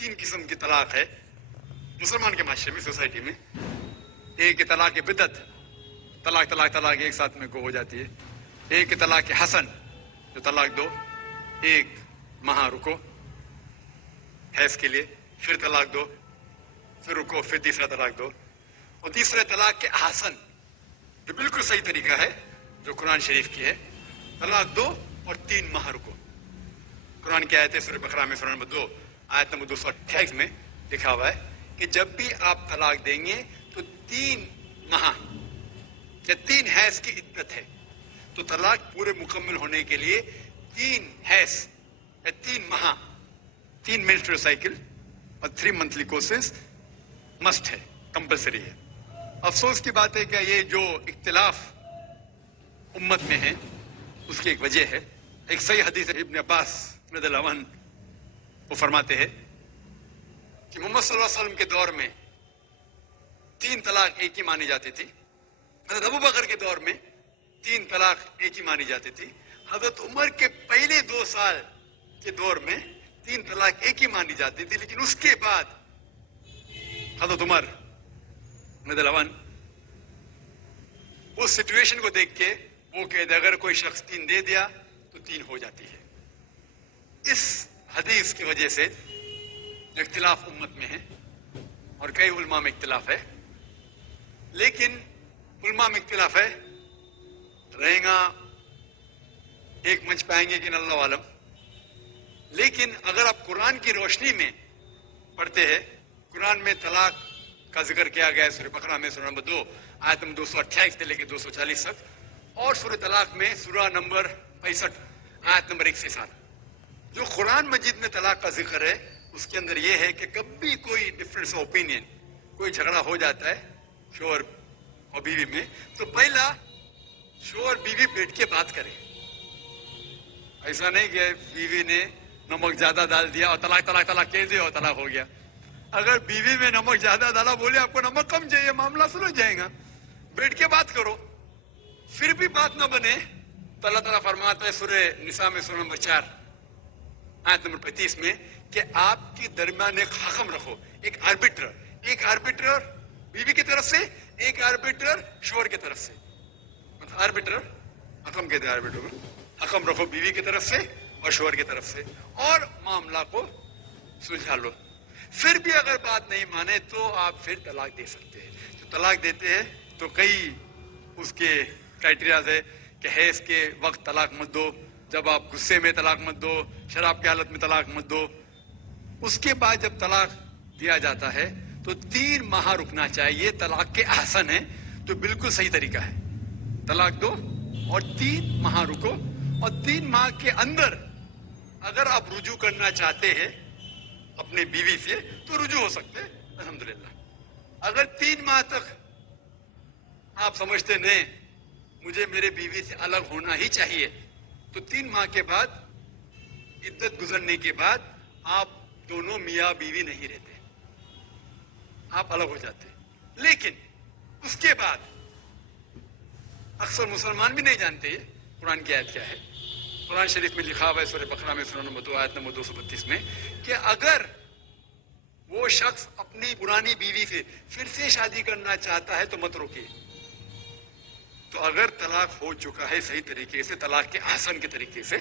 तीन किस्म की तलाक है मुसलमान के माशरे में, सोसाइटी में। एक तलाक बिदत, तलाक तलाक तलाक एक साथ में को हो जाती है। एक तलाक हसन, जो तलाक दो, एक माह रुको हैज के लिए, फिर तलाक दो, फिर रुको, फिर तीसरा तलाक दो। और तीसरे तलाक के हसन, जो बिल्कुल सही तरीका है, जो कुरान शरीफ की है, तलाक दो और 3 माह रुको। कुरान की आयत है सूरह बकरा में सूरह नंबर 2 आयत नंबर 228 में लिखा हुआ है कि जब भी आप तलाक देंगे तो 3 माह या 3 हैज की इद्दत है। तो तलाक पूरे मुकम्मल होने के लिए 3 हैज या 3 माह, 3 मेंस्ट्रुअल साइकिल और 3 मंथली कोर्सेस मस्ट है, कंपलसरी है। अफसोस की बात है कि ये जो इख्तिलाफ उम्मत में है उसकी एक वजह है। एक सही हदीस है, इब्न अब्बास रज़ियल्लाहु अन्हु वो फरमाते हैं कि मोहम्मद सल्लल्लाहु अलैहि वसल्लम के दौर में 3 तलाक एक ही मानी जाती थी। हजरत अबू बकर के दौर में 3 तलाक एक ही मानी जाती थी। हजरत उमर के पहले 2 साल के दौर में 3 तलाक एक ही मानी जाती थी। लेकिन उसके बाद हजरत उमर रज़ियल्लाहु अन्हु उस सिचुएशन को देख के वो कहते अगर कोई शख्स 3 दे दिया तो 3 हो जाती है। इस हदीस की वजह से जो इख्तिलाफ उम्मत में है और कई उलमा में इख्तिलाफ है, लेकिन उलमा में इख्तिलाफ है रहेगा, एक मंच पाएंगे कि अल्लाह आलम। लेकिन अगर आप कुरान की रोशनी में पढ़ते हैं, कुरान में तलाक का जिक्र किया गया है सूरह बकरा में सूरह नंबर 2 आयत नंबर 228 से लेकर 240 तक, और सूरह तलाक में सूरह नंबर 65 आयत नंबर 1 से 7। जो कुरान मजीद में तलाक का जिक्र है उसके अंदर यह है कि कभी कोई डिफरेंस ऑफ ओपिनियन, कोई झगड़ा हो जाता है शोहर और बीवी में, तो पहला शोहर बीवी बैठ के बात करे। ऐसा नहीं कि बीवी ने नमक ज्यादा डाल दिया और तलाक तलाक तलाक कह दिया और तलाक हो गया। अगर बीवी में नमक ज्यादा डाला, बोले आपको नमक कम चाहिए, मामला सुलझ जाएगा, बैठ के बात करो। फिर भी बात न बने तो अल्लाह ताला फरमाता है सूरह निसा में सूरह नंबर 4 आयत नंबर 35 में कि आपके दरमियान एक हकम रखो, एक आर्बिटर बीवी की तरफ से, एक आर्बिटर शोहर की तरफ से। मतलब आर्बिटर, हकम कहते हैं आर्बिटर को, हकम रखो बीवी की तरफ से और शोहर की तरफ से, और मामला को सुलझा लो। फिर भी अगर बात नहीं माने तो आप फिर तलाक दे सकते हैं। तो तलाक देते हैं तो कई उसके क्राइटेरियाज है कि हैज के वक्त तलाक मत दो, जब आप गुस्से में तलाक मत दो, शराब की हालत में तलाक मत दो। उसके बाद जब तलाक दिया जाता है तो 3 माह रुकना चाहिए। तलाक के आसन है तो बिल्कुल सही तरीका है, तलाक दो और 3 माह रुको, और 3 माह के अंदर अगर आप रुजू करना चाहते हैं अपने बीवी से तो रुजू हो सकते हैं, अल्हम्दुलिल्लाह। अगर 3 माह तक आप समझते नहीं मुझे मेरे बीवी से अलग होना ही चाहिए, तो 3 माह के बाद, इद्दत गुजरने के बाद, आप दोनों मियाँ बीवी नहीं रहते, आप अलग हो जाते। लेकिन उसके बाद अक्सर मुसलमान भी नहीं जानते कुरान की आयत क्या है। कुरान शरीफ में लिखा हुआ है सूरह बकरा में सूरह नंबर 2 आयत नंबर 232 में कि अगर वो शख्स अपनी पुरानी बीवी से फिर से शादी करना चाहता है तो मत रोकिए। तो अगर तलाक हो चुका है सही तरीके से, तलाक के आसन के तरीके से,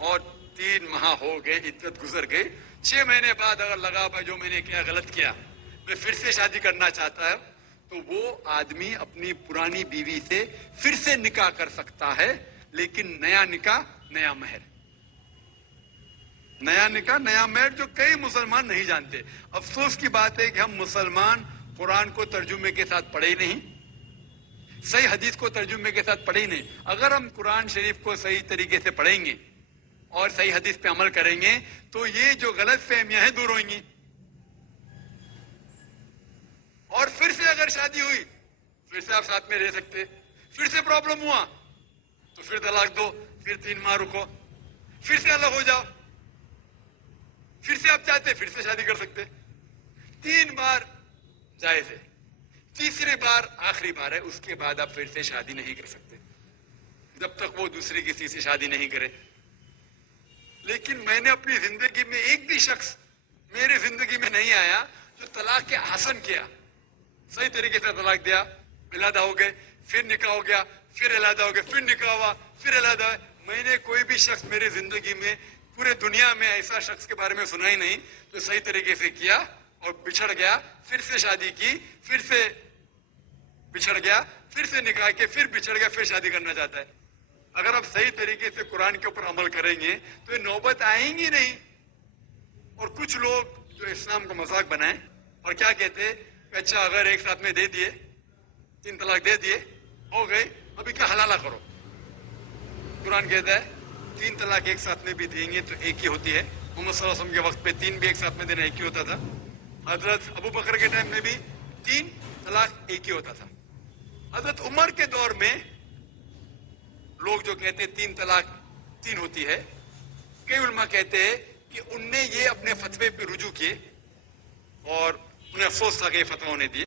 और 3 माह हो गए, इद्दत गुजर गई, 6 महीने बाद अगर लगा भाई जो मैंने किया गलत किया, मैं फिर से शादी करना चाहता है, तो वो आदमी अपनी पुरानी बीवी से फिर से निकाह कर सकता है। लेकिन नया निकाह नया महर, नया निकाह नया महर, जो कई मुसलमान नहीं जानते। अफसोस की बात है कि हम मुसलमान कुरान को तर्जुमे के साथ पढ़े ही नहीं, सही हदीस को तर्जुमे के साथ पढ़े ही नहीं। अगर हम कुरान शरीफ को सही तरीके से पढ़ेंगे और सही हदीस पे अमल करेंगे तो ये जो गलत फहमियां हैं दूर होंगी। और फिर से अगर शादी हुई, फिर से आप साथ में रह सकते, फिर से प्रॉब्लम हुआ तो फिर तलाक दो, फिर 3 माह रुको, फिर से अलग हो जाओ, फिर से आप चाहते फिर से शादी कर सकते। 3 बार जायज है, तीसरे बार आखिरी बार है, उसके बाद आप फिर से शादी नहीं कर सकते जब तक वो दूसरी किसी से शादी नहीं करे। लेकिन मैंने अपनी जिंदगी में एक भी शख्स میری زندگی میں نہیں آیا جو طلاق کے حسن کیا, صحیح طریقے سے طلاق دیا, علیحدہ ہو گئے, پھر نکاح ہو گیا, پھر علیحدہ ہو گئے, پھر نکاح ہوا, پھر علیحدہ ہوا. میں نے کوئی بھی شخص میری زندگی میں پورے دنیا میں ایسا شخص کے بارے میں سنا ہی نہیں جو صحیح طریقے سے کیا اور بچھڑ گیا, پھر سے شادی کی, پھر سے بچھڑ گیا, پھر سے نکاح کے, پھر بچھڑ گیا, پھر شادی کرنا چاہتا ہے. اگر آپ صحیح طریقے سے قرآن کے اوپر عمل کریں گے تو یہ نوبت آئیں گی نہیں. اور کچھ لوگ جو اسلام کو مذاق بنائیں اور کیا کہتے کہ اچھا اگر ایک ساتھ میں دے دیے, 3 طلاق دے دیے, ہو گئی, ابھی کیا حلالہ کرو. قرآن کہتا ہے 3 طلاق ایک ساتھ میں بھی دیں گے تو ایک ہی ہوتی ہے. محمد صلی اللہ علیہ وسلم کے وقت پہ 3 بھی ایک ساتھ میں دینا ایک ہی ہوتا تھا. حضرت ابو بکر کے ٹائم میں بھی 3 طلاق ایک ہی ہوتا تھا. حضرت عمر کے دور میں لوگ جو کہتے ہیں 3 طلاق 3 ہوتی ہے, کئی علماء کہتے ہیں کہ ان نے یہ اپنے فتوے پہ رجوع کیے اور انہیں افسوس تھا کہ یہ فتویٰ انہیں دیے.